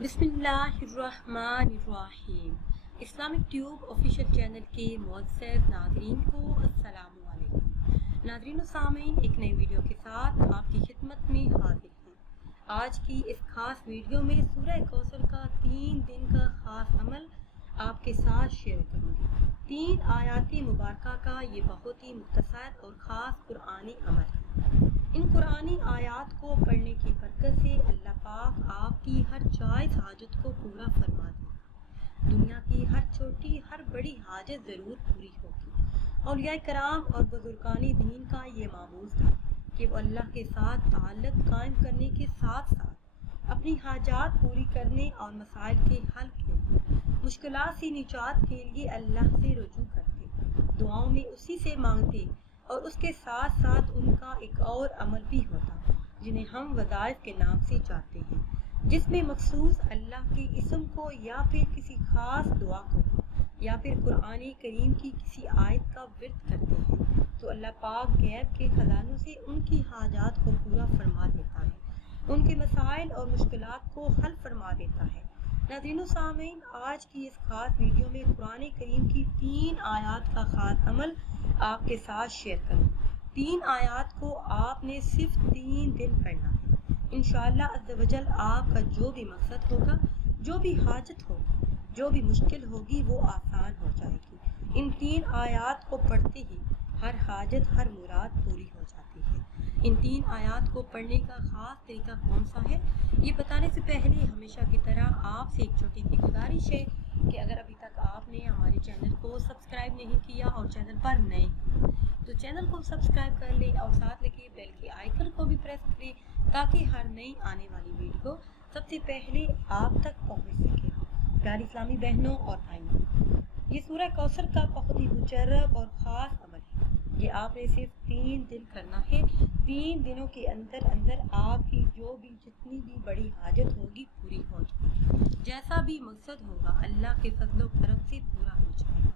बिस्मिल्लाहिर्रहमानिर्रहीम। Islamic tube official channel के मुअज़्ज़ज़ नाज़रीन को अस्सलामु अलैकुम। नाज़रीन व सामीन, एक नई वीडियो के साथ आपकी खिदमत में हाजिर हैं। आज की इस खास वीडियो में सूरह कौसर का 3 दिन का खास अमल आपके साथ शेयर करूँगी। 3 आयाती मुबारका का ये बहुत ही मुख्तसर और ख़ास कुरानी अमल है। इन कुरानी आयात को पढ़ने की बरकत से अल्लाह पाक आपकी हर जायज़ हाजत को पूरा फरमा देगा। दुनिया की हर छोटी हर बड़ी हाजत ज़रूर पूरी होगी। औलिया कराम और बुजुर्गानी दीन का ये मामूल था कि वो अल्लाह के साथ ताल्लुक़ कायम करने के साथ साथ अपनी हाजात पूरी करने और मसाइल के हल के लिए, मुश्किलात से निजात के लिए अल्लाह से रुजू करते, दुआओं में उसी से मांगते और उसके साथ साथ उनका एक और अमल भी होता जिन्हें हम वज़ाइफ के नाम से जानते हैं, जिसमें मखसूस अल्लाह के इसम को या फिर किसी खास दुआ को या फिर कुरान करीम की किसी आयत का विर्द करते हैं तो अल्लाह पाक गैब के खजानों से उनकी हाजात को पूरा फरमा देता है, उनके मसाइल और मुश्किलात को हल फरमा देता है। नाज़रीन व सामीन, आज की इस खास वीडियो में कुरान करीम की 3 आयात का खास अमल आपके साथ शेयर करूँ। 3 आयात को आपने सिर्फ 3 दिन पढ़ना है। इंशाअल्लाह अज़्ज़ वजल आपका जो भी मकसद होगा, जो भी हाजत होगी, जो भी मुश्किल होगी वो आसान हो जाएगी। इन 3 आयात को पढ़ते ही हर हाजत हर मुराद पूरी हो जाती है। इन 3 आयात को पढ़ने का ख़ास तरीका कौन सा है, ये बताने से पहले हमेशा की तरह आपसे एक छोटी सी गुजारिश है कि अगर अभी तक आपने हमारे चैनल को सब्सक्राइब नहीं किया और चैनल पर नए हैं तो चैनल को सब्सक्राइब कर लें और साथ लगे बेल के आइकन को भी प्रेस करें ताकि हर नई आने वाली वीडियो सबसे पहले आप तक पहुंच सके। प्यारी इस्लामी बहनों और भाइयों, ये सूरह कौसर का बहुत ही मुजर्रब और ख़ास अमल है। ये आपने सिर्फ 3 दिन करना है। 3 दिनों के अंदर अंदर आपकी जो भी जितनी भी बड़ी हाजत होगी पूरी हो जाएगी। जैसा भी मकसद होगा अल्लाह के फजल व करम से पूरा हो जाएगा।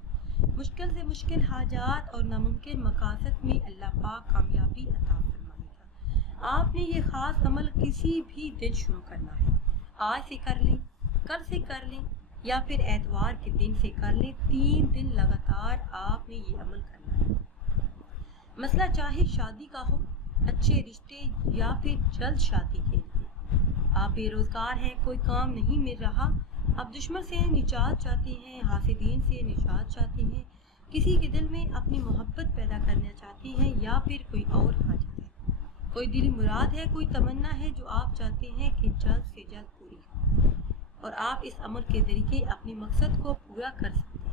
मुश्किल से मुश्किल हाजात और नामुमकिन मकासद में अल्लाह पाक कामयाबी अता फरमाएगा। आपने ये ख़ास अमल किसी भी दिन शुरू करना है। आज से कर लें, कल से कर लें या फिर एतवार के दिन से कर लें। 3 दिन लगातार आपने ये अमल करना है। मसला चाहे शादी का हो, अच्छे रिश्ते या फिर जल्द शादी के लिए, आप बेरोजगार हैं, कोई काम नहीं मिल रहा, आप दुश्मन से निजात चाहते हैं, हासिदीन से निजात चाहते हैं, किसी के दिल में अपनी मोहब्बत पैदा करना चाहते हैं या फिर कोई और हाजत है, कोई दिली मुराद है, कोई तमन्ना है जो आप चाहते हैं कि जल्द से जल्द पूरी हो और आप इस अमल के ज़रिए अपने मकसद को पूरा कर सकते हैं।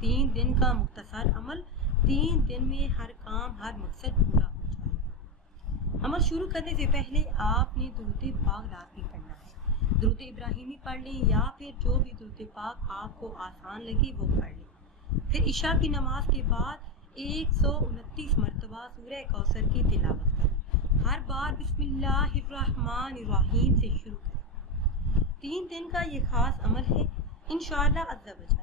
3 दिन का मुख्तसर अमल, 3 दिन में हर काम हर मकसद पूरा हो जाएगा। अमल शुरू करने से पहले आपने दुरूद पाक लाज़मी पढ़ना है। दुरूद इब्राहिमी पढ़ लें या फिर जो भी दुरूद पाक आपको आसान लगे वो पढ़ लें। फिर इशा की नमाज के बाद 129 मरतबा सूरह कौसर की तिलावत करें। हर बार बिस्मिल्लाहिर्रहमानिर्रहीम से शुरू करें। 3 दिन का ये खास अमल है। इंशाअल्लाह अज़्ज़ वजल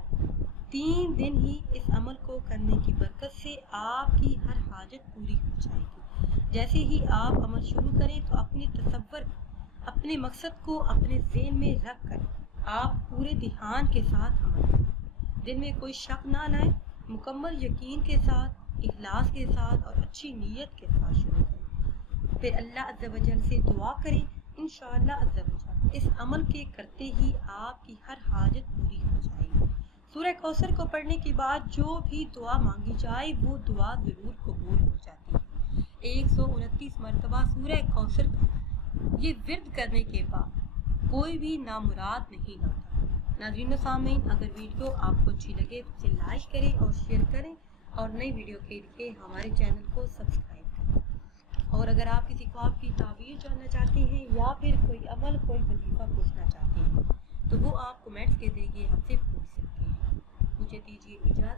3 दिन ही इस अमल को करने की बरकत से आपकी हर हाजत पूरी हो जाएगी। जैसे ही आप अमल शुरू करें तो अपने तसव्वुर, अपने मकसद को अपने ज़हन में रख कर आप पूरे ध्यान के साथ अमल करें। दिल में कोई शक ना लाएं, मुकम्मल यकीन के साथ, इखलास के साथ और अच्छी नीयत के साथ शुरू करें। फिर अल्लाह अज़्ज़ वजल से दुआ करें। इंशाअल्लाह अज़्ज़ वजल इस अमल के करते ही आपकी हर हाजत पूरी हो जाएगी। सूरह कौसर को पढ़ने के बाद जो भी दुआ मांगी जाए वो दुआ ज़रूर कबूल हो जाती है। 129 मरतबा सूरह कौसर का ये विर्द करने के बाद कोई भी नामुराद नहीं लाता। नाज़रीन व सामीन, अगर वीडियो आपको अच्छी लगे तो इसे लाइक करें और शेयर करें और नई वीडियो के लिए हमारे चैनल को सब्सक्राइब करें। और अगर आप किसी ख्वाब की ताबीर जानना चाहते हैं या फिर कोई अमल, कोई वजीफ़ा पूछना चाहते हैं तो वो आप कमेंट्स के ज़रिए हमसे पूछ सकते हैं। मुझे दीजिए इजाज़त।